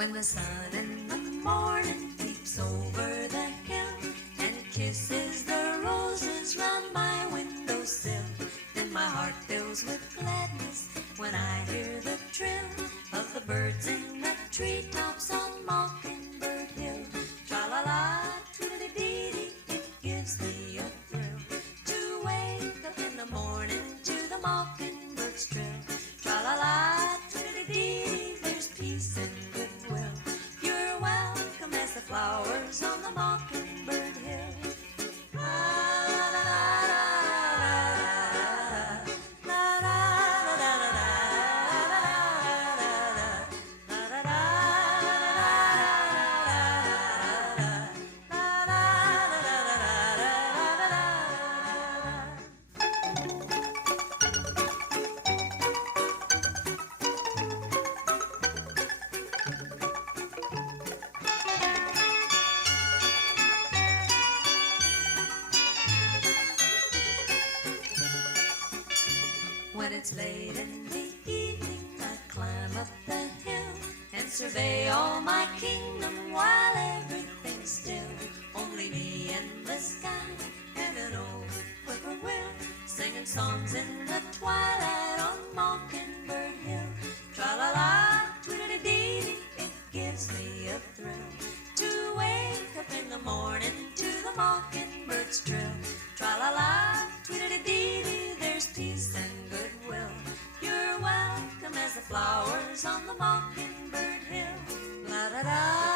When the sun in the morning peeps over the hill and kisses the roses round my windowsill, then my heart fills with gladness when I hear the trill of the birds in the treetops on Mockingbird Hill. Tra-la-la, twiddly-dee-dee, it gives me a thrill to wake up in the morning to the mockingbird's trill. Tra-la-la, twiddly-dee-dee, there's peace and goodwill. You're welcome as the flowers on the Mockingbird Hill. When it's late in the evening, I climb up the hill and survey all my kingdom while everything's still. Only me and the sky and an old whippoorwill singing songs in the twilight on Mockingbird Hill. Tra-la-la, twiddly-dee-dee, it gives me a thrill to wake up in the morning to the mockingbird's trill. Tra-la-la, twiddly-dee-dee, there's peace and goodwill. You're welcome as the flowers on the Mockingbird Hill. La-da-da.